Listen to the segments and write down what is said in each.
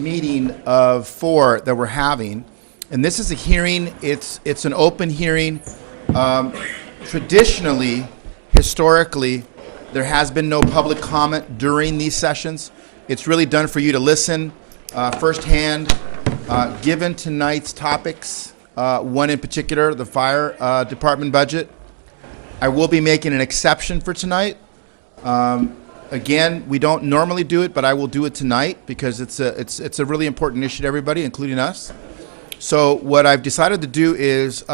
meeting of 4 that we're having. And this is a hearing. It's an open hearing. Traditionally, historically, there has been no public comment during these sessions. It's really done for you to listen firsthand. Given tonight's topics, one in particular, the fire department budget, I will be making an exception for tonight. Again, we don't normally do it, but I will do it tonight because it's a really important issue to everybody, including us. So what I've decided to do is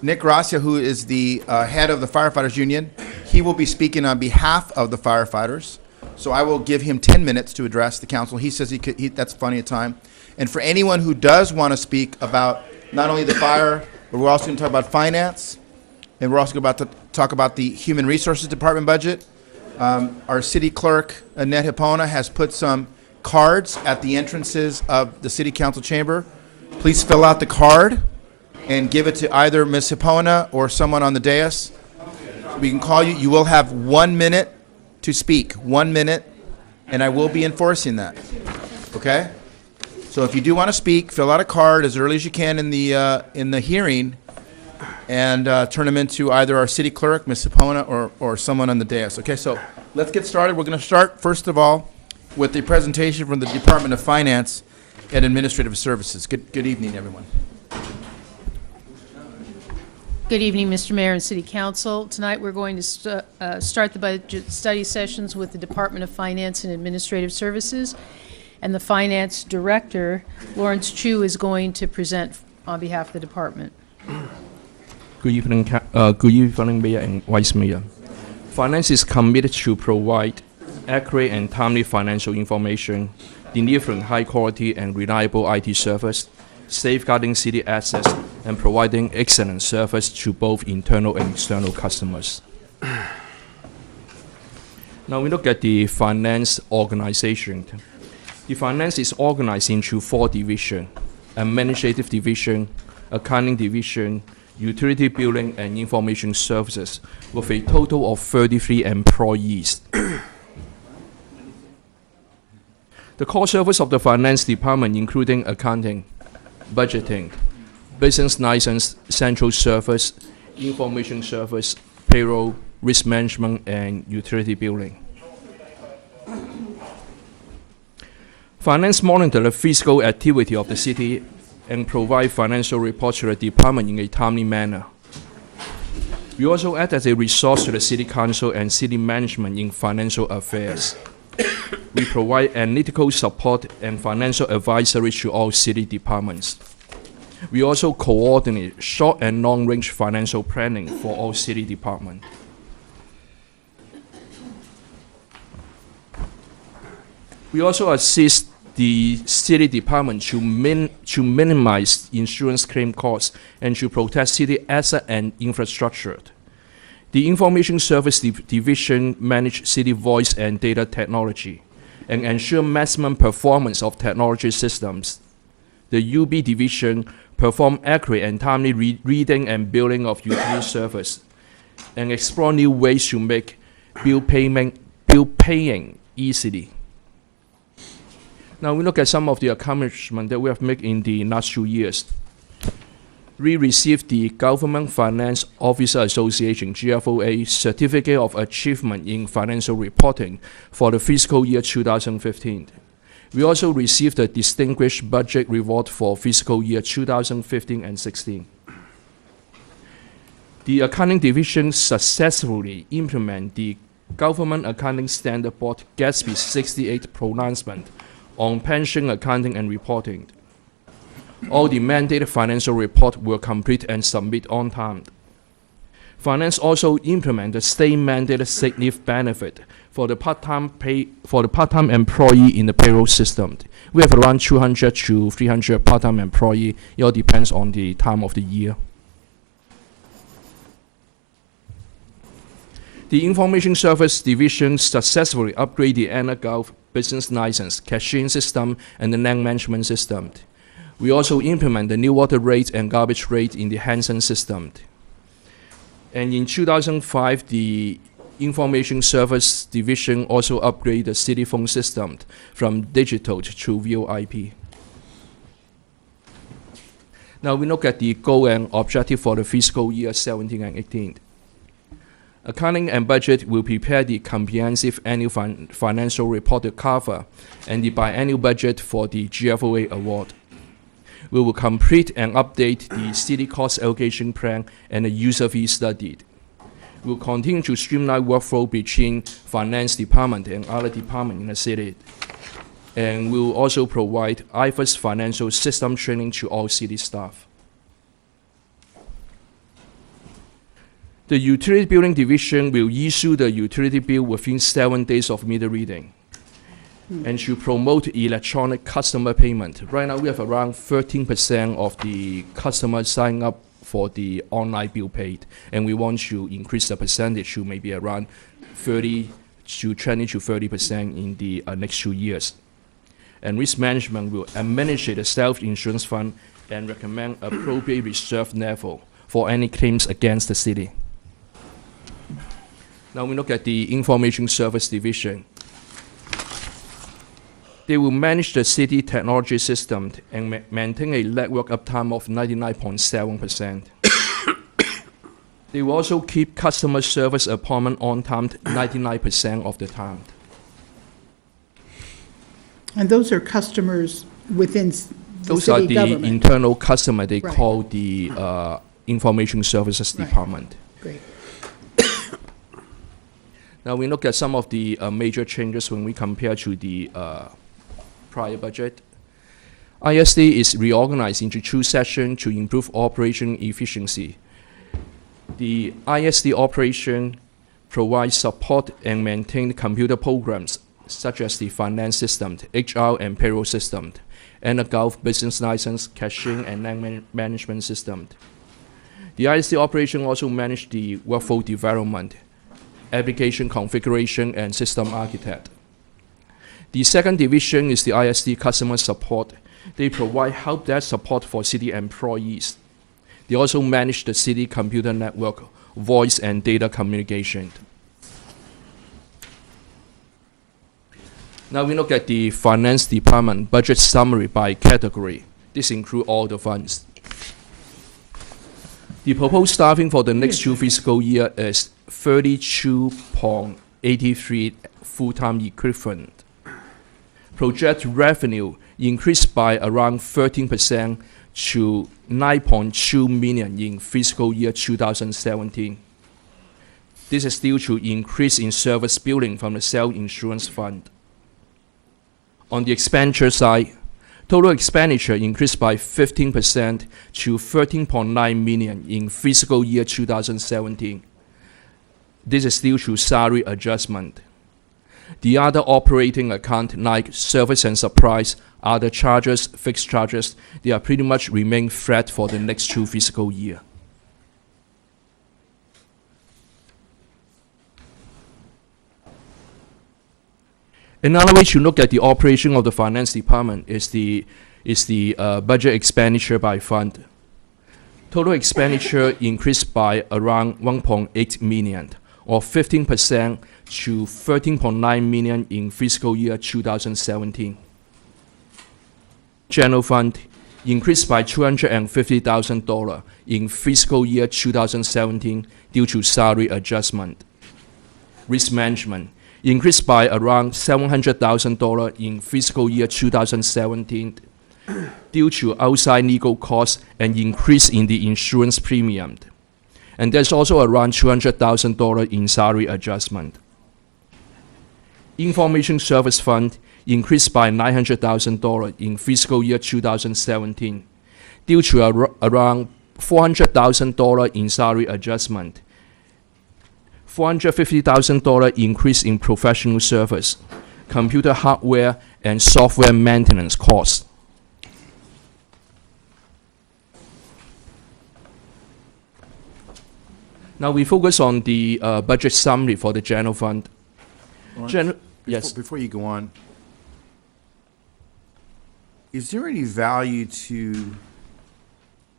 Nick Gracia, who is the head of the Firefighters Union, he will be speaking on behalf of the firefighters. So I will give him 10 minutes to address the council. He says that's plenty of time. And for anyone who does want to speak about not only the fire, but we're also going to talk about finance, and we're also about to talk about the Human Resources Department budget. Our city clerk, Annette Hipona, has put some cards at the entrances of the city council chamber. Please fill out the card and give it to either Ms. Hipona or someone on the dais. We can call you. You will have 1 minute to speak, 1 minute, and I will be enforcing that. Okay? So if you do want to speak, fill out a card as early as you can in the hearing, and turn them into either our city clerk, Ms. Hipona, or someone on the dais. Okay, so let's get started. We're going to start, first of all, with the presentation from the Department of Finance and Administrative Services. Good evening, everyone. Good evening, Mr. Mayor and City Council. Tonight we're going to start the budget study sessions with the Department of Finance and Administrative Services, and the Finance Director, Lawrence Chu, is going to present on behalf of the department. Good evening, Mayor and Vice Mayor. Finance is committed to provide accurate and timely financial information, delivering high-quality and reliable IT service, safeguarding city assets, and providing excellent service to both internal and external customers. Now we look at the finance organization. The finance is organized into 4 divisions: administrative division, accounting division, utility billing, and information services, with a total of 33 employees. The core service of the finance department, including accounting, budgeting, business license, central service, information service, payroll, risk management, and utility billing. Finance monitor the fiscal activity of the city and provide financial reports to the department in a timely manner. We also act as a resource to the city council and city management in financial affairs. We provide analytical support and financial advisory to all city departments. We also coordinate short and long-range financial planning for all city departments. We also assist the city department to minimize insurance claim costs and to protect city asset and infrastructure. The Information Service Division manages city voice and data technology and ensure maximum performance of technology systems. The UB Division perform accurate and timely reading and billing of utility service and explore new ways to make bill paying easily. Now we look at some of the accomplishments that we have made in the last 2 years. We received the Government Finance Officer Association (GFOA) Certificate of Achievement in Financial Reporting for the fiscal year 2015. We also received the Distinguished Budget Reward for fiscal year 2015 and 16. The Accounting Division successfully implemented the Government Accounting Standard Board Gatsby 68 pronouncement on pension accounting and reporting. All the mandated financial reports were complete and submitted on time. Finance also implemented the state-mandated sick leave benefit for the part-time employee in the payroll system. We have around 200 to 300 part-time employees. It all depends on the time of the year. The Information Service Division successfully upgraded the EnerGov business license, cashiering system, and the land management system. We also implement the new water rate and garbage rate in the Hansen system. And in 2005, the Information Service Division also upgrade the city phone system from digital to VoIP. Now we look at the goal and objective for the fiscal year 17 and 18. Accounting and Budget will prepare the comprehensive annual financial report to cover and the biannual budget for the GFOA award. We will complete and update the city cost allocation plan and the user fee study. We will continue to streamline workflow between finance department and other departments in the city. And we will also provide IFRS financial system training to all city staff. The Utility Billing Division will issue the utility bill within 7 days of meter reading and should promote electronic customer payment. Right now, we have around 13% of the customers signing up for the online bill paid, and we want to increase the percentage to maybe around 20 to 30% in the next 2 years. And risk management will administrate the self-insurance fund and recommend appropriate reserve level for any claims against the city. Now we look at the Information Service Division. They will manage the city technology system and maintain a network uptime of 99.7%. They will also keep customer service appointment on time 99% of the time. And those are customers within the Those are city the government? internal customer they Right. call the Information Services Right. Department. Great. Now we look at some of the major changes when we compare to the prior budget. ISD is reorganized into 2 sections to improve operation efficiency. The ISD operation provides support and maintain computer programs such as the finance system, HR and payroll system, and the Gulf business license, caching, and land management system. The ISD operation also manages the workflow development, application configuration, and system architect. The second division is the ISD customer support. They provide help desk support for city employees. They also manage the city computer network, voice and data communication. Now we look at the finance department budget summary by category. This includes all the funds. The proposed staffing for the next 2 fiscal year is 32.83 full-time equivalent. Project revenue increased by around 13% to 9.2 million in fiscal year 2017. This is due to increase in service billing from the self-insurance fund. On the expenditure side, total expenditure increased by 15% to 13.9 million in fiscal year 2017. This is due to salary adjustment. The other operating account like service and supplies, other charges, fixed charges, they are pretty much remain flat for the next 2 fiscal year. Another way to look at the operation of the finance department is the budget expenditure by fund. Total expenditure increased by around 1.8 million, or 15% to 13.9 million in fiscal year 2017. General fund increased by $250,000 in fiscal year 2017 due to salary adjustment. Risk management increased by around $700,000 in fiscal year 2017 due to outside legal costs and increase in the insurance premium. And there's also around $200,000 in salary adjustment. Information Service Fund increased by $900,000 in fiscal year 2017 due to around $400,000 in salary adjustment, $450,000 increase in professional service, computer hardware and software maintenance costs. Now we focus on the budget summary for the general fund. Yes. Before you go on, is there any value to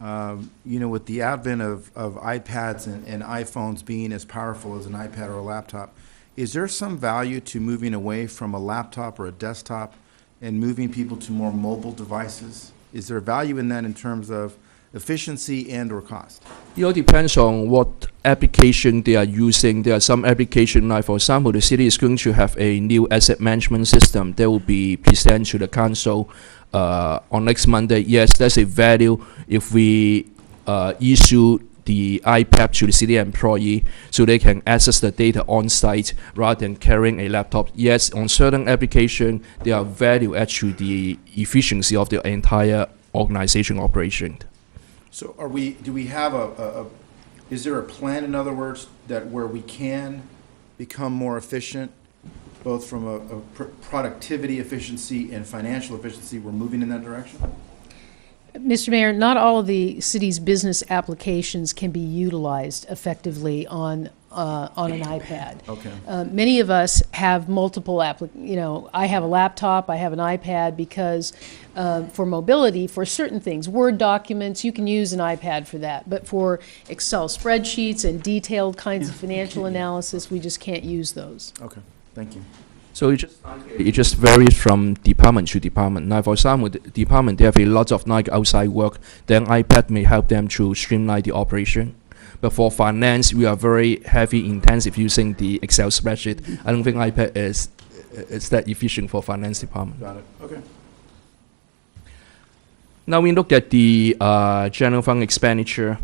with the advent of iPads and iPhones being as powerful as an iPad or a laptop, is there some value to moving away from a laptop or a desktop and moving people to more mobile devices? Is there value in that in terms of efficiency and or cost? It all depends on what application they are using. There are some application, like for example, the city is going to have a new asset management system that will be presented to the council on next Monday. Yes, there's a value if we issue the iPad to the city employee so they can access the data on site rather than carrying a laptop. Yes, on certain application, there are value add to the efficiency of the entire organization operation. So do we have is there a plan, in other words, that where we can become more efficient, both from a productivity efficiency and financial efficiency, we're moving in that direction? Mr. Mayor, not all of the city's business applications can be utilized effectively on an iPad. Okay. Many of us have multiple I have a laptop, I have an iPad because for mobility, for certain things, Word documents, you can use an iPad for that. But for Excel spreadsheets and detailed kinds of financial analysis, we just can't use those. Okay, thank you. So it just varies from department to department. Now, for example, the department, they have a lot of outside work, then iPad may help them to streamline the operation. But for finance, we are very heavy intensive using the Excel spreadsheet. I don't think iPad is that efficient for finance department. Got it, okay. Now we look at the general fund expenditure.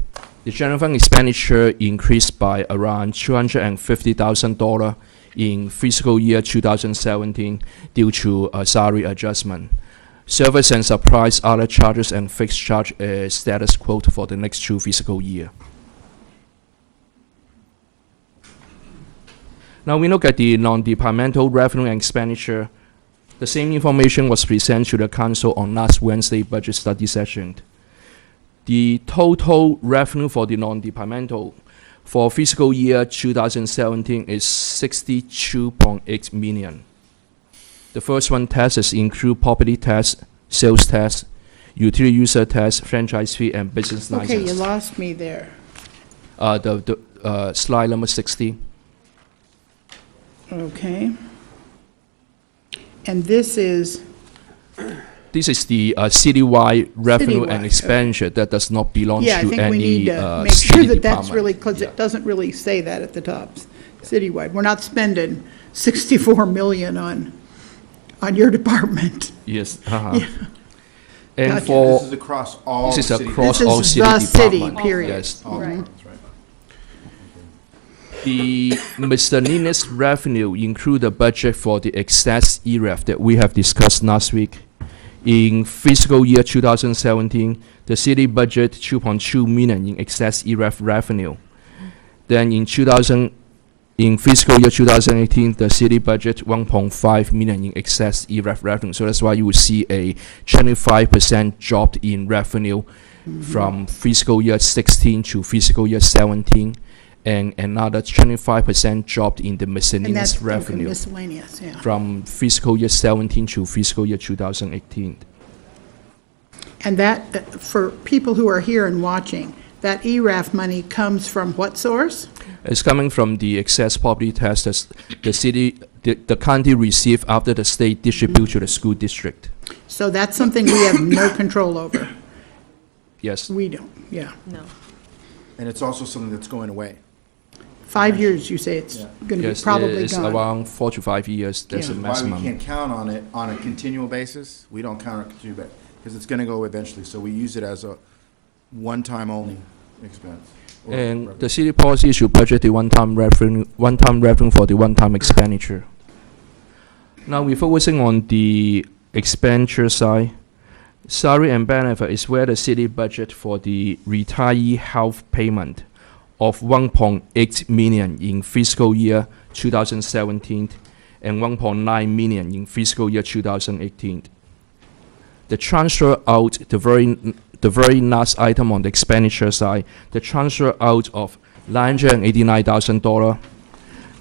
The general fund expenditure increased by around $250,000 in fiscal year 2017 due to a salary adjustment. Service and supplies, other charges, and fixed charge is status quo for the next 2 fiscal year. Now we look at the non-departmental revenue and expenditure. The same information was presented to the council on last Wednesday budget study session. The total revenue for the non-departmental for fiscal year 2017 is $62.8 million. The first one taxes include property tax, sales tax, utility user tax, franchise fee, and business license. Okay, you lost me there. The slide number 60. Okay. And this is, This is the citywide revenue Citywide, and expenditure that does not belong yeah, I to think we any need to make city sure that that's department. really, because Yeah. it doesn't really say that at the top, citywide. We're not spending 64 million on your department. Yes. And Gotcha. for This is across all this is city. across This all is city the city, departments. period. Yes. All Right. departments, right. The miscellaneous revenue include the budget for the excess ERAF that we have discussed last week. In fiscal year 2017, the city budget $2.2 million in excess ERAF revenue. Then in fiscal year 2018, the city budget $1.5 million in excess ERAF revenue. So that's why you will see a 25% drop in revenue from fiscal year 16 to fiscal year 17. And another 25% dropped in the And miscellaneous that's revenue miscellaneous, yeah. from fiscal year 17 to fiscal year 2018. And that, for people who are here and watching, that ERAF money comes from what source? It's coming from the excess property tax that the county received after the state distribute to the school district. So that's something we have no control over. Yes. We don't, yeah. No. And it's also something that's going away. 5 years, you say it's Yeah. going to be Yes, probably it's gone. around 4 to 5 years. That's Yeah. the Why we maximum. can't count on it on a continual basis, we don't count on a continual basis, because it's gonna go eventually, so we use it as a one-time only expense. or And revenue. the city policy should budget the one-time revenue for the one-time expenditure. Now we're focusing on the expenditure side. Salary and benefit is where the city budget for the retiree health payment of $1.8 million in fiscal year 2017 and $1.9 million in fiscal year 2018. The transfer out, the very last item on the expenditure side, the transfer out of $989,000.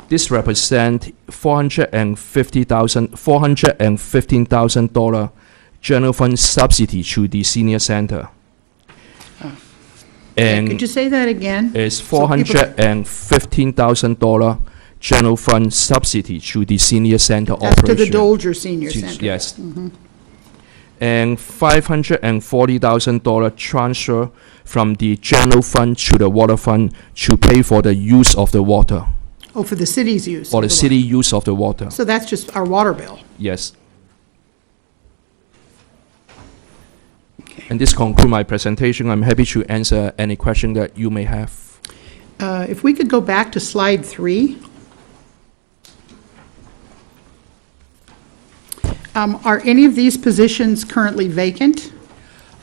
This represents $415,000 general fund subsidy to the senior center. And Could you say that again? is So people- $415,000 general fund subsidy to the senior center That's operation. to the Dolger Senior To- Center. Yes. And $540,000 transfer from the general fund to the water fund to pay for the use of the water, Oh, for the city's use. for of the wa- city use of the water. So that's just our water bill. Yes. And this concludes my presentation. I'm happy to answer any question that you may have. If we could go back to slide 3. Are any of these positions currently vacant?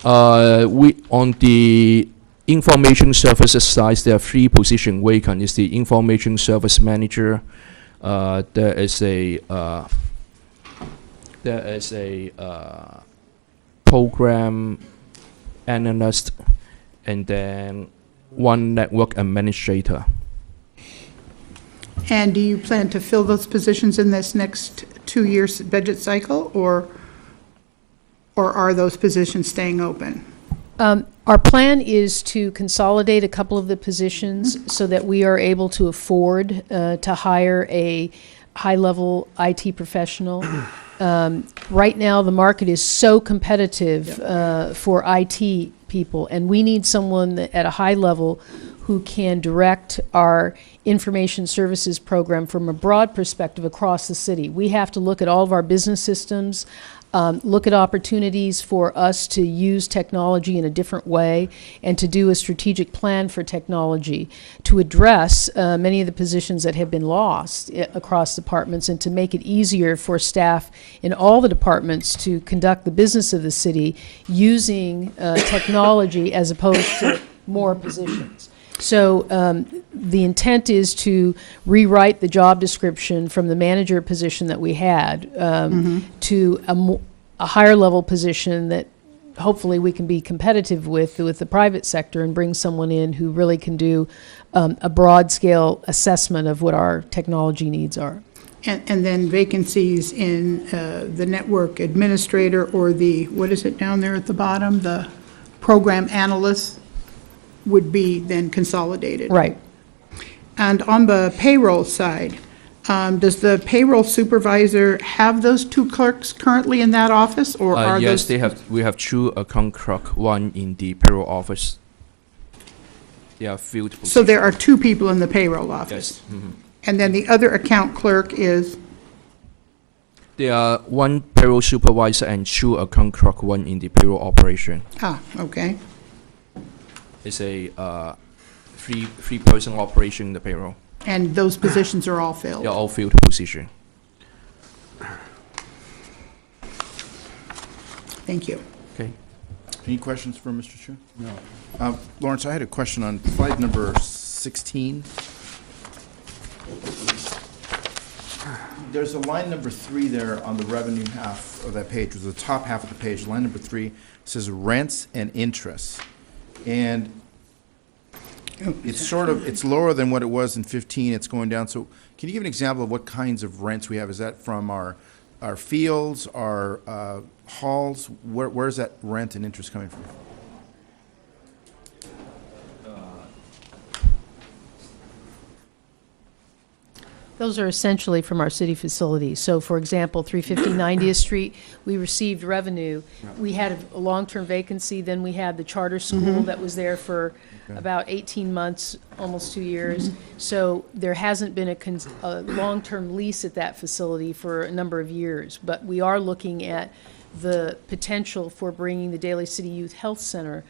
We, on the information services side, there are 3 positions vacant. It's the information service manager. There is a program analyst, and then 1 network administrator. And do you plan to fill those positions in this next 2-year budget cycle, or are those positions staying open? Our plan is to consolidate a couple of the positions so that we are able to afford to hire a high-level IT professional. Right now, the market is so competitive for IT people, and we need someone at a high level who can direct our information services program from a broad perspective across the city. We have to look at all of our business systems, look at opportunities for us to use technology in a different way, and to do a strategic plan for technology to address many of the positions that have been lost across departments, and to make it easier for staff in all the departments to conduct the business of the city using technology as opposed to more positions. So the intent is to rewrite the job description from the manager position that we had to a higher level position that hopefully we can be competitive with the private sector, and bring someone in who really can do a broad scale assessment of what our technology needs are. And then vacancies in the network administrator, or the, what is it down there at the bottom? The program analyst would be then consolidated. Right. And on the payroll side, does the payroll supervisor have those 2 clerks currently in that office, or are Yes, those? we have 2 account clerk, 1 in the payroll office. They are filled positions. So there are 2 people in the payroll office? Yes. And then the other account clerk is? There are 1 payroll supervisor and 2 account clerk, 1 in the payroll operation. Okay. It's a 3-person operation in the payroll. And those positions are all filled? They're all filled position. Thank you. Okay. Any questions for Mr. Chu? No. Lawrence, I had a question on slide number 16. There's a line number 3 there on the revenue half of that page, or the top half of the page. Line number 3 says rents and interests. And it's it's lower than what it was in 15. It's going down. So can you give an example of what kinds of rents we have? Is that from our fields, our halls? Where's that rent and interest coming from? Those are essentially from our city facilities. So, for example, 350 90th Street, we received revenue. We had a long-term vacancy, then we had the charter school that was there for about 18 months, almost 2 years. So there hasn't been a long-term lease at that facility for a number of years. But we are looking at the potential for bringing the Daly City Youth Health Center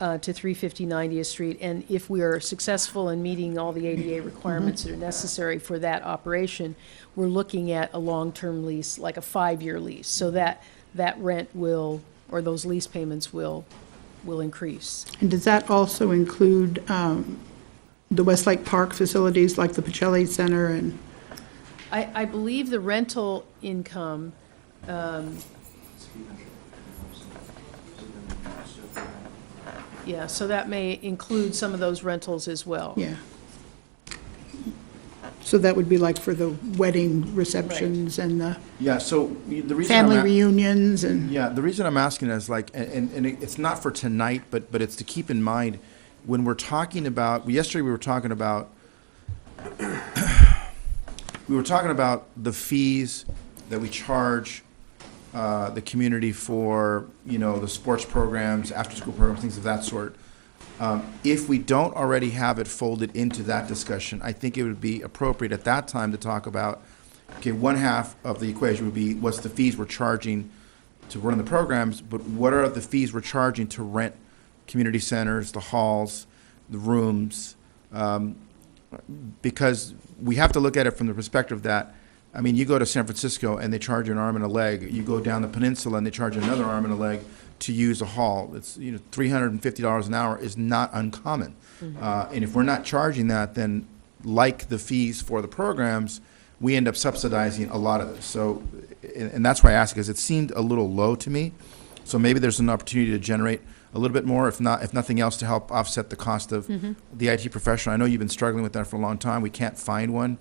to 350 90th Street. And if we are successful in meeting all the ADA requirements that are necessary for that operation, we're looking at a long-term lease, like a 5-year lease, so that rent will, or those lease payments will increase. And does that also include the Westlake Park facilities, like the Pacelli Center and? I believe the rental income, yeah, so that may include some of those rentals as well. Yeah. So that would be like for the wedding receptions and the Yeah, so the reason family I'm reunions and? Yeah, the reason I'm asking is like, and it's not for tonight, but it's to keep in mind, when we're talking about, yesterday we were talking about, the fees that we charge the community for, the sports programs, after-school programs, things of that sort. If we don't already have it folded into that discussion, I think it would be appropriate at that time to talk about, okay, one half of the equation would be what's the fees we're charging to run the programs, but what are the fees we're charging to rent community centers, the halls, the rooms? Because we have to look at it from the perspective that, I mean, you go to San Francisco and they charge you an arm and a leg. You go down the peninsula and they charge you another arm and a leg to use a hall. It's, $350 an hour is not uncommon. And if we're not charging that, then like the fees for the programs, we end up subsidizing a lot of this. So, and that's why I asked, because it seemed a little low to me. So maybe there's an opportunity to generate a little bit more, if nothing else, to help offset the cost of the IT professional. I know you've been struggling with that for a long time. We can't find one.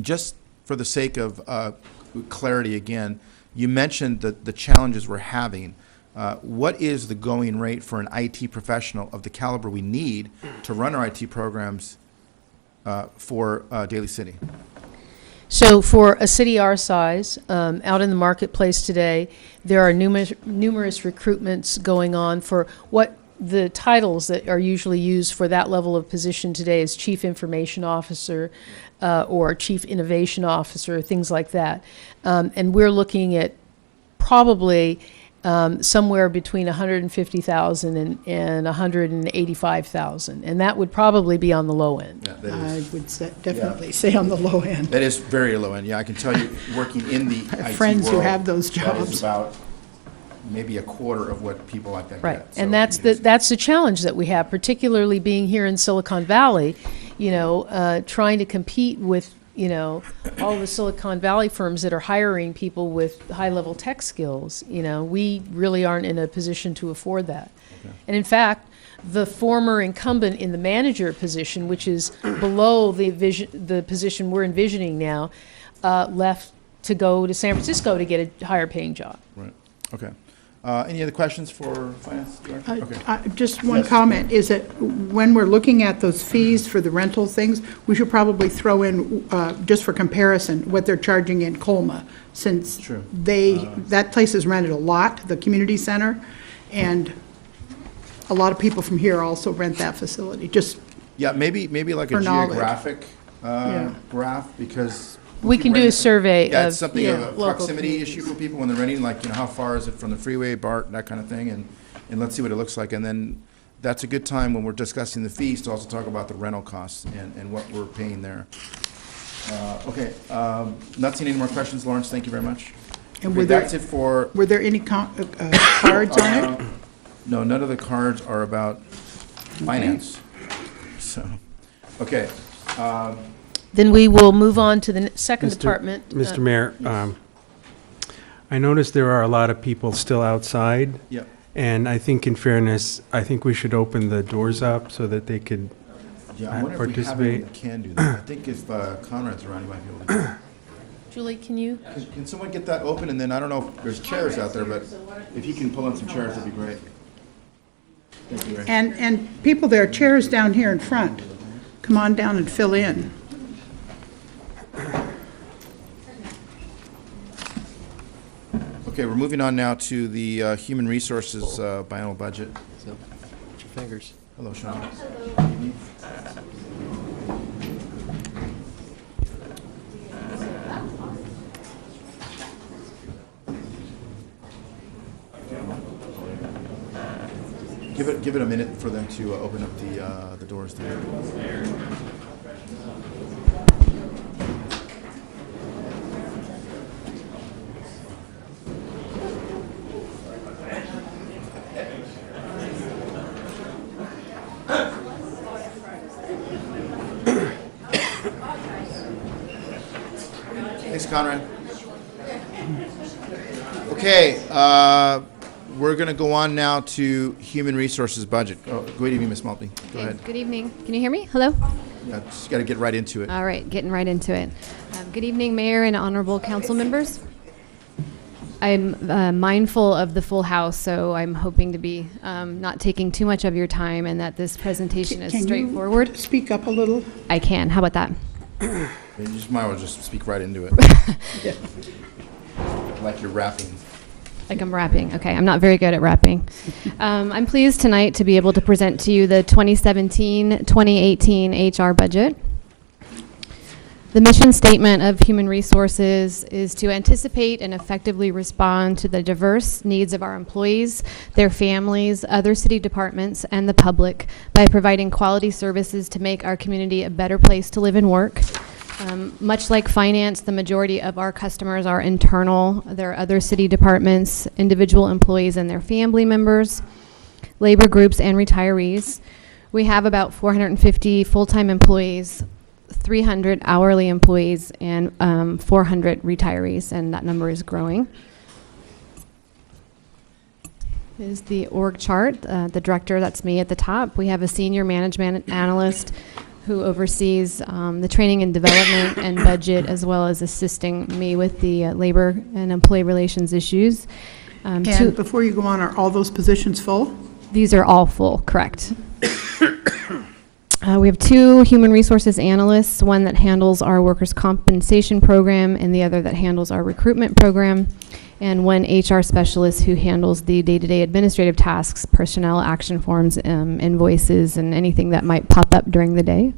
Just for the sake of clarity again, you mentioned the challenges we're having. What is the going rate for an IT professional of the caliber we need to run our IT programs for Daly City? So for a city our size, out in the marketplace today, there are numerous recruitments going on for what the titles that are usually used for that level of position today is Chief Information Officer or Chief Innovation Officer, things like that. And we're looking at probably somewhere between 150,000 and 185,000, and that would probably be on the low end. Yeah, that I is, would definitely say on the low end. that is very low end. Yeah, I can tell you, working in the IT world, Friends who have those that is jobs. about maybe a quarter of what people like that Right, get. So and that's it is- that's the challenge that we have, particularly being here in Silicon Valley, trying to compete with, all the Silicon Valley firms that are hiring people with high-level tech skills. We really aren't in a position to afford that. Okay. And in fact, the former incumbent in the manager position, which is below the position we're envisioning now, left to go to San Francisco to get a higher-paying job. Right, okay. Any other questions for Finance Director? Okay. Just one Yes. comment, is that when we're looking at those fees for the rental things, we should probably throw in, just for comparison, what they're charging in Colma, since True. that place is rented a lot, the community center, and a lot of people from here also rent that facility, just, Yeah, maybe like a For knowledge. geographic Yeah. graph, because. We can do a survey Yeah, of it's something of a local proximity issue for people when they're renting, like, how far is it from the freeway, BART, that kind of thing, and let's see what it looks like. And then that's a good time when we're discussing the fees to also talk about the rental costs and what we're paying there. Okay, not seeing any more questions, Lawrence, thank you very much. And Okay, were there- that's it for, were there any cards on it? no, none of the cards are about finance. So, okay, Then we will move on to the second department. Mr. Mayor, I noticed there are a lot of people still outside, yep. and I think in fairness, I think we should open the doors up so that they could, Yeah, I wonder if we have anyone participate. that can do that. I think if Conrad's around, he might be able to do it. Julie, can you? Can someone get that open, and then, I don't know if there's chairs out there, but if you can pull in some chairs, that'd be great. Thank you, Ray. And people, there are chairs down here in front. Come on down and fill in. Okay, we're moving on now to the Human Resources biennial budget. So, put your fingers. Hello, Sean. Give it a minute for them to open up the doors there. Thanks, Conrad. Okay, we're going to go on now to Human Resources budget. Oh, good evening, Ms. Maltby. Go ahead. Good evening. Can you hear me? Hello? Yeah, just got to get right into it. All right, getting right into it. Good evening, Mayor and honorable council members. I'm mindful of the full house, so I'm hoping to be not taking too much of your time and that this presentation is Can you straightforward. speak up a little? I can. How about that? You just might as well just speak right into it. Like you're rapping. Like I'm rapping. Okay, I'm not very good at rapping. I'm pleased tonight to be able to present to you the 2017-2018 HR budget. The mission statement of Human Resources is to anticipate and effectively respond to the diverse needs of our employees, their families, other city departments, and the public by providing quality services to make our community a better place to live and work. Much like finance, the majority of our customers are internal. There are other city departments, individual employees and their family members, labor groups, and retirees. We have about 450 full-time employees, 300 hourly employees, and 400 retirees, and that number is growing. Is the org chart. The director, that's me at the top. We have a senior management analyst who oversees the training and development and budget, as well as assisting me with the labor and employee relations issues. And before you go on, are all those positions full? These are all full, correct. We have 2 human resources analysts, one that handles our workers' compensation program and the other that handles our recruitment program, and 1 HR specialist who handles the day-to-day administrative tasks, personnel action forms, invoices, and anything that might pop up during the day.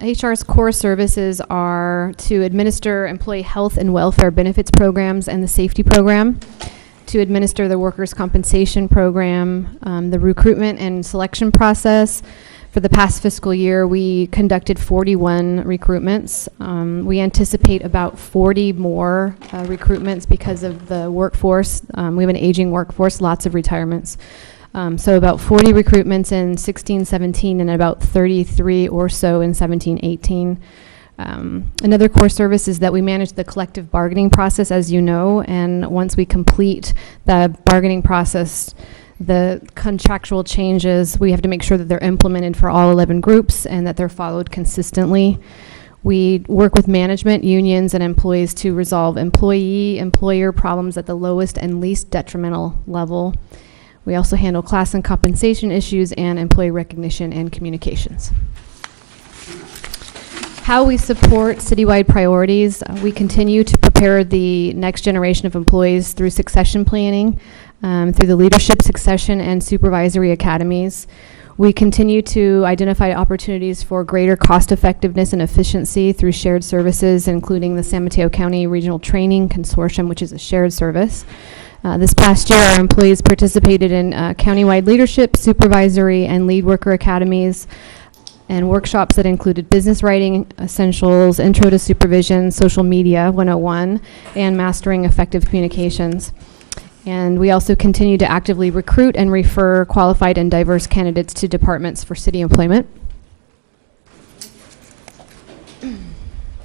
HR's core services are to administer employee health and welfare benefits programs and the safety program, to administer the workers' compensation program, the recruitment and selection process. For the past fiscal year, we conducted 41 recruitments. We anticipate about 40 more recruitments because of the workforce. We have an aging workforce, lots of retirements. So about 40 recruitments in 16-17 and about 33 or so in 17-18. Another core service is that we manage the collective bargaining process, as you know, and once we complete the bargaining process, the contractual changes, we have to make sure that they're implemented for all 11 groups and that they're followed consistently. We work with management, unions, and employees to resolve employer problems at the lowest and least detrimental level. We also handle class and compensation issues and employee recognition and communications. How we support citywide priorities, we continue to prepare the next generation of employees through succession planning, through the leadership succession and supervisory academies. We continue to identify opportunities for greater cost effectiveness and efficiency through shared services, including the San Mateo County Regional Training Consortium, which is a shared service. This past year, our employees participated in countywide leadership, supervisory, and lead worker academies, and workshops that included business writing essentials, intro to supervision, social media 101, and mastering effective communications. And we also continue to actively recruit and refer qualified and diverse candidates to departments for city employment.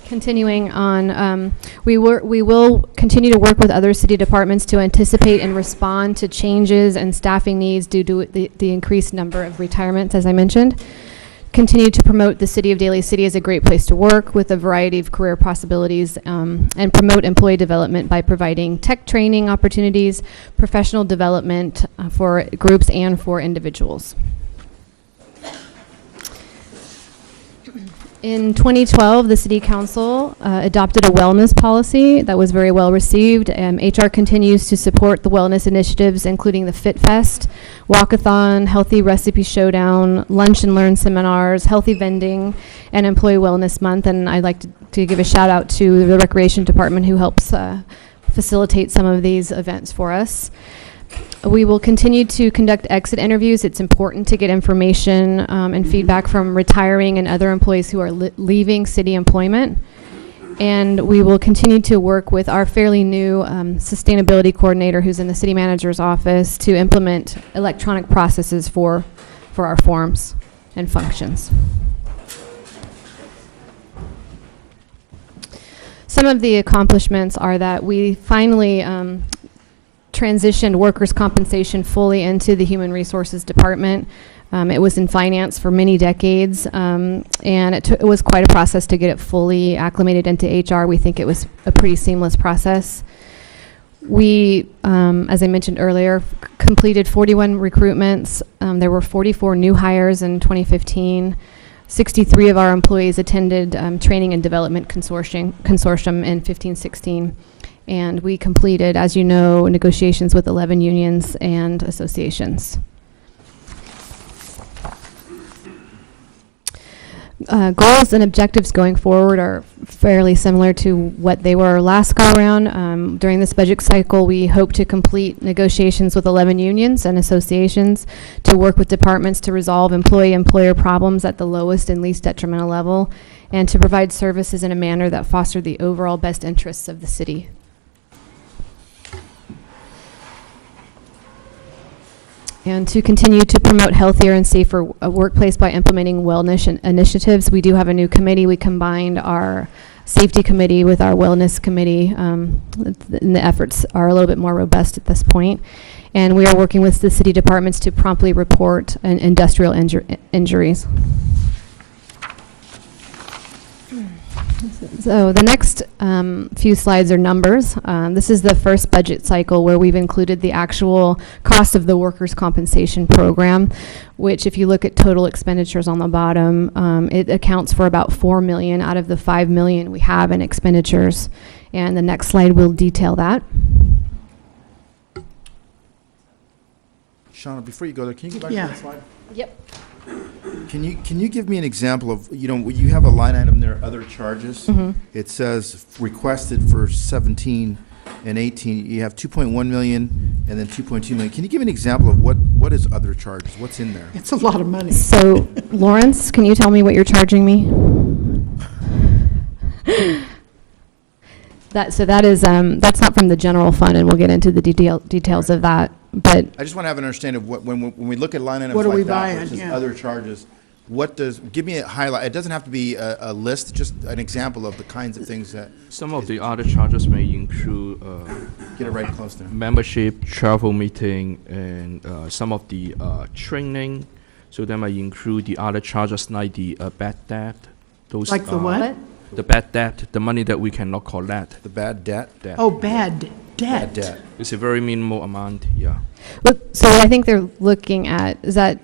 Continuing on, we will continue to work with other city departments to anticipate and respond to changes and staffing needs due to the increased number of retirements, as I mentioned. Continue to promote the City of Daly City as a great place to work with a variety of career possibilities, and promote employee development by providing tech training opportunities, professional development for groups and for individuals. In 2012, the City Council adopted a wellness policy that was very well received. HR continues to support the wellness initiatives, including the Fit Fest, Walkathon, Healthy Recipe Showdown, Lunch and Learn seminars, Healthy Vending, and Employee Wellness Month. And I'd like to give a shout out to the Recreation Department who helps facilitate some of these events for us. We will continue to conduct exit interviews. It's important to get information and feedback from retiring and other employees who are leaving city employment. And we will continue to work with our fairly new sustainability coordinator who's in the city manager's office to implement electronic processes for our forms and functions. Some of the accomplishments are that we finally transitioned workers' compensation fully into the Human Resources Department. It was in finance for many decades, and it was quite a process to get it fully acclimated into HR. We think it was a pretty seamless process. We, as I mentioned earlier, completed 41 recruitments. There were 44 new hires in 2015. 63 of our employees attended training and development consortium in 15-16. And we completed, as you know, negotiations with 11 unions and associations. Goals and objectives going forward are fairly similar to what they were last go around. During this budget cycle, we hope to complete negotiations with 11 unions and associations to work with departments to resolve employee-employer problems at the lowest and least detrimental level, and to provide services in a manner that foster the overall best interests of the city. And to continue to promote healthier and safer workplace by implementing wellness initiatives. We do have a new committee. We combined our safety committee with our wellness committee, and the efforts are a little bit more robust at this point. And we are working with the city departments to promptly report industrial injuries. So the next few slides are numbers. This is the first budget cycle where we've included the actual cost of the workers' compensation program, which if you look at total expenditures on the bottom, it accounts for about $4 million out of the $5 million we have in expenditures. And the next slide will detail that. Shauna, before you go there, can you go back Yeah. to that slide? Yep. Can you give me an example of, you have a line item there, other charges? Mm-hmm. It says requested for 17 and 18, you have 2.1 million and then 2.2 million. Can you give me an example of what is other charges? What's in there? It's a lot of money. So, Lawrence, can you tell me what you're charging me? That is that's not from the general fund, and we'll get into the details of that. But I just want to have an understanding of what, when we look at line items What are like we that, buying? which is Yeah. other charges, give me a highlight. It doesn't have to be a list, just an example of the kinds of things that, Some of the other charges may include get it right close there. membership, travel meeting, and some of the training. So that might include the other charges like the bad debt. Those Like the what? The bad debt, the money that we cannot collect. The bad debt? Debt. Oh, bad Bad debt. debt. It's a very minimal amount, yeah. so I think they're looking at, is that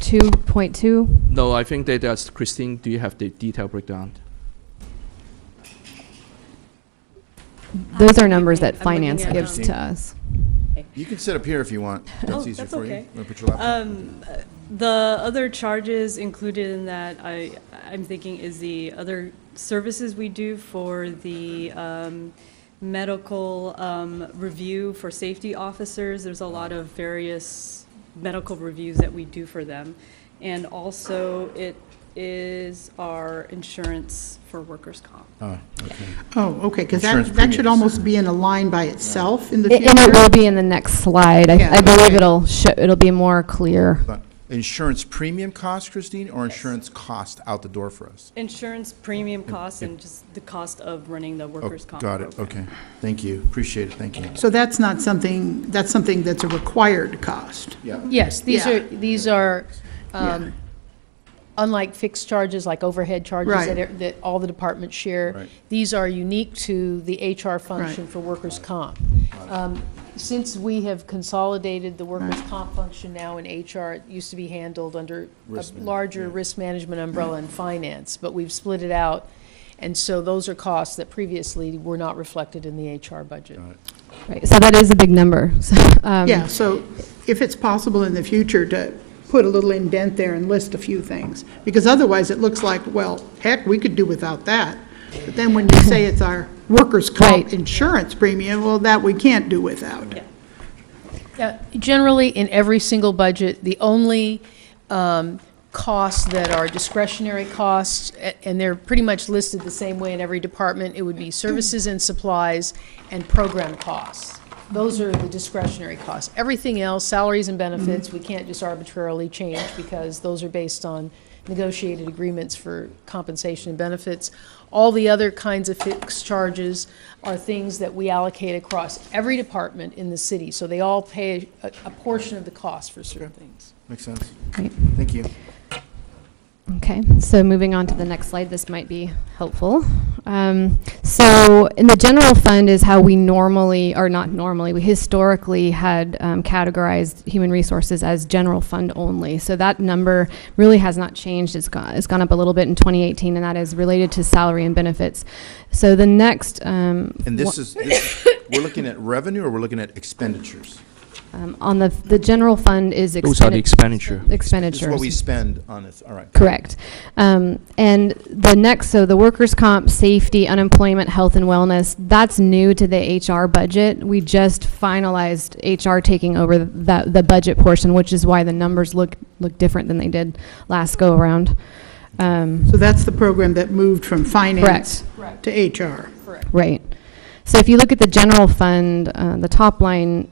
2.2? No, I think that that's, Christine, do you have the detailed breakdown? Those are numbers that I'm looking finance at, gives to us. You can sit up here if you want. That's easier that's for you. okay. Want to put your laptop? The other charges included in that, I'm thinking, is the other services we do for the medical review for safety officers. There's a lot of various medical reviews that we do for them. And also, it is our insurance for workers' comp. Oh, okay. Oh, okay, because Insurance that should premiums. almost be in a line by itself in the And it future. will be in the next slide. Yeah, I believe okay. it'll be more clear. But insurance premium cost, Christine, or insurance cost out the door for us? Insurance premium costs and just the cost of running the Oh, workers' comp got it, program. okay. Thank you, appreciate it, thank you. So that's not something, that's something that's a required cost. Yeah. Yes, Yeah. these are, Yeah. unlike fixed charges like overhead charges Right. that all the departments share. Right. These are unique to the HR function Right. for workers' comp. Since we have consolidated the workers' comp function now in HR, it used to be handled under Risk a man- larger yeah. risk management umbrella in finance, but we've split it out. And so those are costs that previously were not reflected in the HR budget. Got it. Right, so that is a big number. So, Yeah, so if it's possible in the future to put a little indent there and list a few things, because otherwise it looks like, well, heck, we could do without that. But then when you say it's our workers' comp Right. insurance premium, well, that we can't do without. Yeah. Yeah, generally, in every single budget, the only costs that are discretionary costs, and they're pretty much listed the same way in every department, it would be services and supplies and program costs. Those are the discretionary costs. Everything else, salaries and benefits, we can't just arbitrarily change because those are based on negotiated agreements for compensation and benefits. All the other kinds of fixed charges are things that we allocate across every department in the city, so they all pay a portion of the cost for certain things. Makes sense. Right. Thank you. Okay, so moving on to the next slide, this might be helpful. So in the general fund is how we normally, or not normally, we historically had categorized human resources as general fund only. So that number really has not changed. It's gone up a little bit in 2018, and that is related to salary and benefits. So the next, And this we're looking at revenue or we're looking at expenditures? on the general fund is Those are the expenditure. expenditures. This is what we spend on this. All right. Correct. And the next, so the workers' comp, safety, unemployment, health, and wellness, that's new to the HR budget. We just finalized HR taking over the budget portion, which is why the numbers look different than they did last go around. So that's the program that moved from finance to HR. Right. So if you look at the general fund, the top line,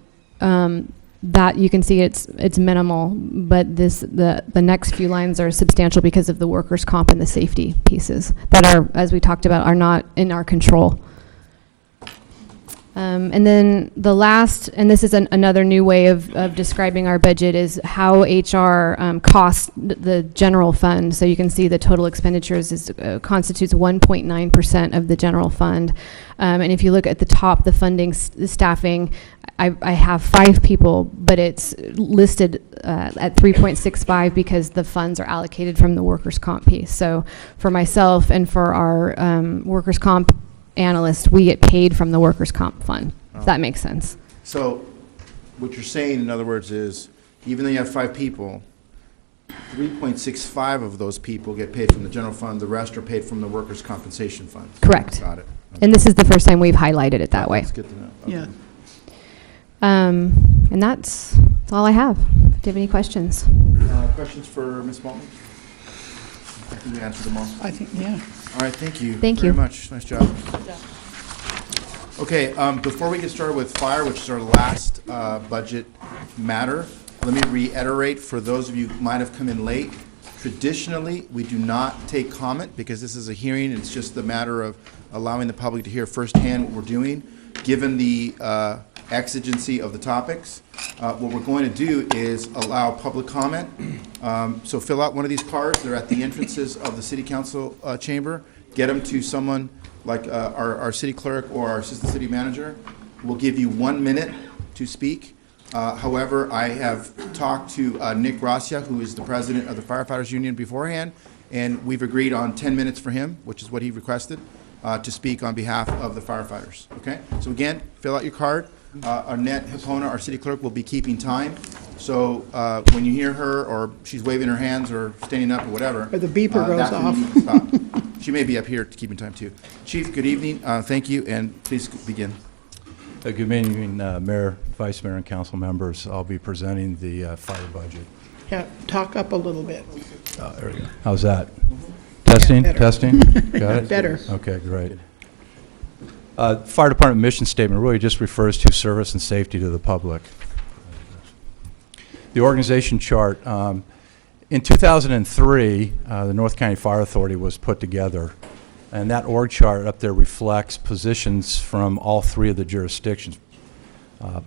that you can see it's minimal, but the next few lines are substantial because of the workers' comp and the safety pieces that are, as we talked about, are not in our control. And then the last, and this is another new way of describing our budget, is how HR costs the general fund. So you can see the total expenditures constitutes 1.9% of the general fund. And if you look at the top, the funding, the staffing, I have 5 people, but it's listed at 3.65 because the funds are allocated from the workers' comp piece. So for myself and for our workers' comp analyst, we get paid from the workers' comp fund, if that makes sense. So what you're saying, in other words, is even though you have 5 people, 3.65 of those people get paid from the general fund. The rest are paid from the workers' compensation fund. Correct. Got it. And this is the first time we've highlighted it that way. That's good to know. Okay. Yeah. And that's all I have. Do you have any questions? Questions for Ms. Maltman? I think we answered them all. I think, yeah. All right, thank you. Thank very you. much. Nice job. Okay, before we get started with fire, which is our last budget matter, let me reiterate for those of you who might have come in late. Traditionally, we do not take comment because this is a hearing. It's just a matter of allowing the public to hear firsthand what we're doing. Given the exigency of the topics, what we're going to do is allow public comment. So fill out one of these cards. They're at the entrances of the city council chamber. Get them to someone like our city clerk or our assistant city manager. We'll give you 1 minute to speak. However, I have talked to Nick Gracia, who is the president of the Firefighters Union beforehand, and we've agreed on 10 minutes for him, which is what he requested, to speak on behalf of the firefighters. Okay? So again, fill out your card. Annette Hipona, our city clerk, will be keeping time. So when you hear her or she's waving her hands or standing up or whatever. Or the beeper goes that's when off. you need to stop. She may be up here keeping time too. Chief, good evening. Thank you, and please begin. Good evening, Mayor, Vice Mayor, and council members. I'll be presenting the fire budget. Yeah, talk up a little bit. There we go. How's that? Testing, better. testing? Got it? Better. Okay, great. Fire department mission statement really just refers to service and safety to the public. The organization chart, in 2003, the North County Fire Authority was put together, and that org chart up there reflects positions from all 3 of the jurisdictions.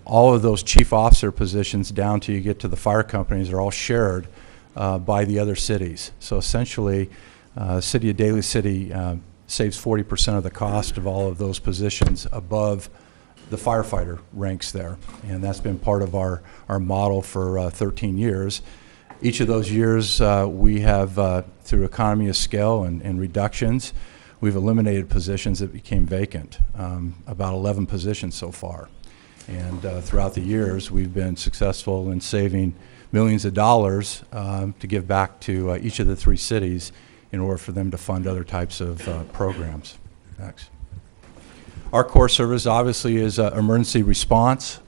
All of those chief officer positions down till you get to the fire companies are all shared by the other cities. So essentially, City of Daly City saves 40% of the cost of all of those positions above the firefighter ranks there. And that's been part of our model for 13 years. Each of those years we have, through economy of scale and reductions, we've eliminated positions that became vacant, about 11 positions so far. And throughout the years, we've been successful in saving millions of dollars to give back to each of the 3 cities in order for them to fund other types of programs. Next. Our core service obviously is emergency response,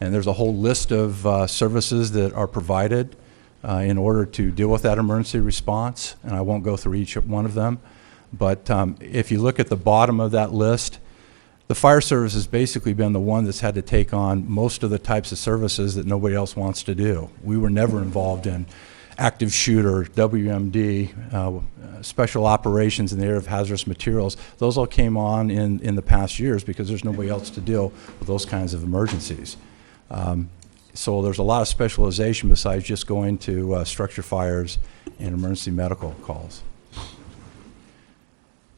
and there's a whole list of services that are provided in order to deal with that emergency response, and I won't go through each one of them, but if you look at the bottom of that list, the fire service has basically been the one that's had to take on most of the types of services that nobody else wants to do. We were never involved in active shooter, WMD, special operations in the area of hazardous materials. Those all came on in the past years because there's nobody else to deal with those kinds of emergencies. So there's a lot of specialization besides just going to structure fires and emergency medical calls.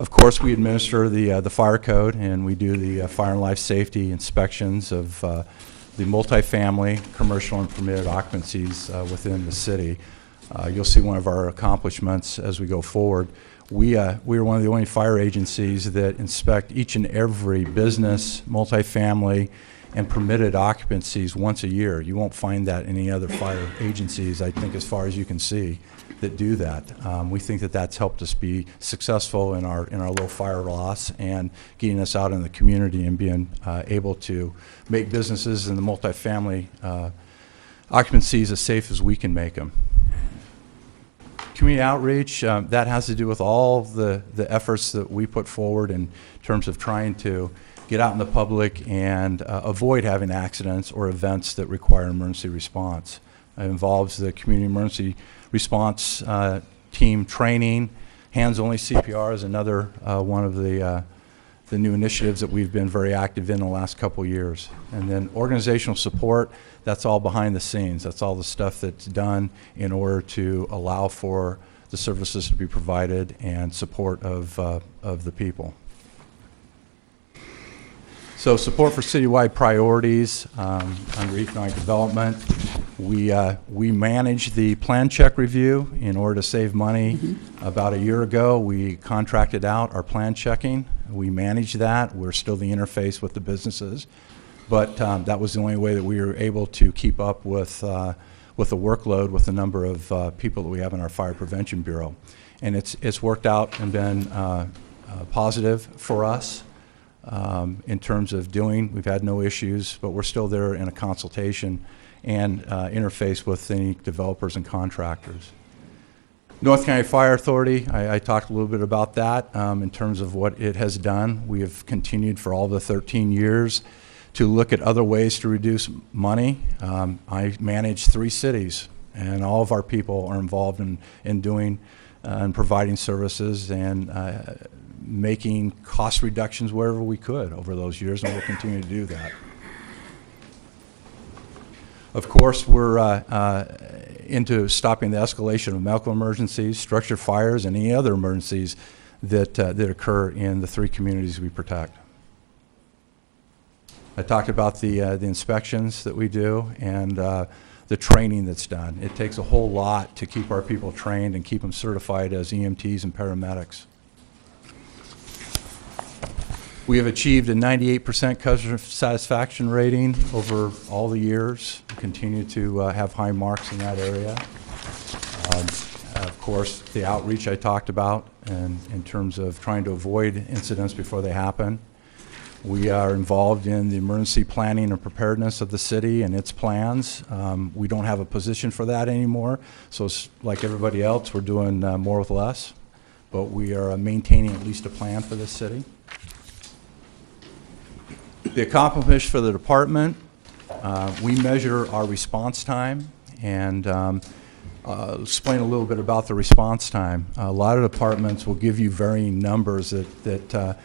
Of course, we administer the fire code, and we do the fire and life safety inspections of the multifamily, commercial, and permitted occupancies within the city. You'll see one of our accomplishments as we go forward. We are one of the only fire agencies that inspect each and every business, multifamily, and permitted occupancies once a year. You won't find that in any other fire agencies, I think, as far as you can see, that do that. We think that that's helped us be successful in our low fire loss and getting us out in the community and being able to make businesses in the multifamily occupancies as safe as we can make them. Community outreach, that has to do with all the efforts that we put forward in terms of trying to get out in the public and avoid having accidents or events that require emergency response. It involves the community emergency response team training. Hands-only CPR is another one of the new initiatives that we've been very active in the last couple years. And then organizational support, that's all behind the scenes. That's all the stuff that's done in order to allow for the services to be provided and support of the people. So support for citywide priorities under economic development. We manage the plan check review in order to save money. About a year ago, we contracted out our plan checking. We manage that. We're still the interface with the businesses. But that was the only way that we were able to keep up with the workload with the number of people that we have in our Fire Prevention Bureau. And it's worked out and been positive for us. In terms of we've had no issues, but we're still there in a consultation and interface with any developers and contractors. North County Fire Authority, I talked a little bit about that in terms of what it has done. We have continued for all the 13 years to look at other ways to reduce money. I manage 3 cities, and all of our people are involved in doing and providing services and making cost reductions wherever we could over those years, and we'll continue to do that. Of course, we're into stopping the escalation of medical emergencies, structured fires, and any other emergencies that occur in the 3 communities we protect. I talked about the inspections that we do and the training that's done. It takes a whole lot to keep our people trained and keep them certified as EMTs and paramedics. We have achieved a 98% customer satisfaction rating over all the years. We continue to have high marks in that area. Of course, the outreach I talked about and in terms of trying to avoid incidents before they happen. We are involved in the emergency planning and preparedness of the city and its plans. We don't have a position for that anymore, so it's like everybody else, we're doing more with less, but we are maintaining at least a plan for this city. The accomplishments for the department, we measure our response time, and explain a little bit about the response time. A lot of departments will give you varying numbers that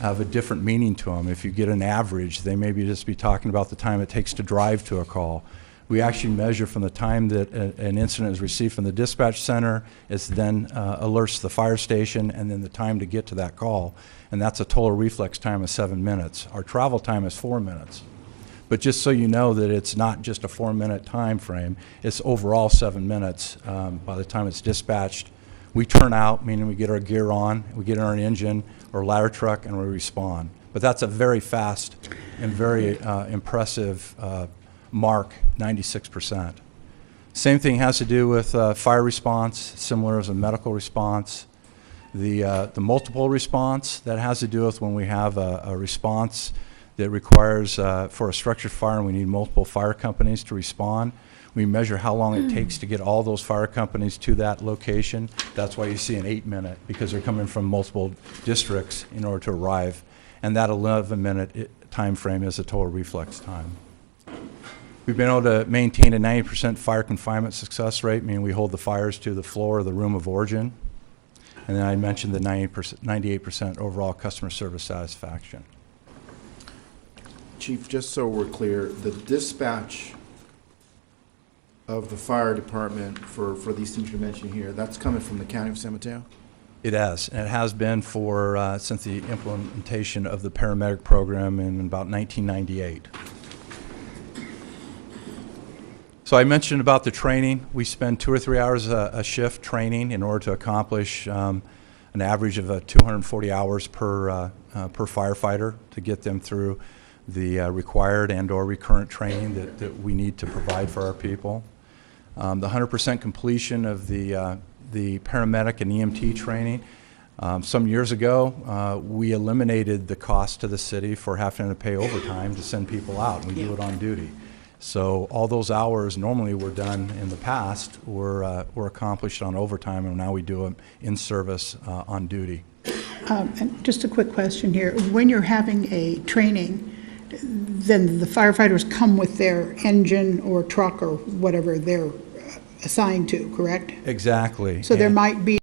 have a different meaning to them. If you get an average, they maybe just be talking about the time it takes to drive to a call. We actually measure from the time that an incident is received from the dispatch center, it then alerts the fire station, and then the time to get to that call. And that's a total reflex time of 7 minutes. Our travel time is 4 minutes. But just so you know that it's not just a 4-minute time frame, it's overall 7 minutes by the time it's dispatched. We turn out, meaning we get our gear on, we get in our engine or ladder truck, and we respond. But that's a very fast and very impressive mark, 96%. Same thing has to do with fire response, similar as a medical response. The multiple response, that has to do with when we have a response that requires, for a structured fire, and we need multiple fire companies to respond. We measure how long it takes to get all those fire companies to that location. That's why you see an 8-minute, because they're coming from multiple districts in order to arrive. And that 11-minute time frame is a total reflex time. We've been able to maintain a 90% fire confinement success rate, meaning we hold the fires to the floor of the room of origin. And then I mentioned the 98% overall customer service satisfaction. Chief, just so we're clear, the dispatch of the fire department for these things you mentioned here, that's coming from the county of San Mateo? It has, and it has been for, since the implementation of the paramedic program in about 1998. So I mentioned about the training. We spend 2 or 3 hours a shift training in order to accomplish an average of 240 hours per firefighter to get them through the required and/or recurrent training that we need to provide for our people. The 100% completion of the paramedic and EMT training. Some years ago, we eliminated the cost to the city for having to pay overtime to send people out, and we do it on duty. So all those hours normally were done in the past were accomplished on overtime, and now we do them in service on duty. And just a quick question here. When you're having a training, then the firefighters come with their engine or truck or whatever they're assigned to, correct? Exactly. So there And- might be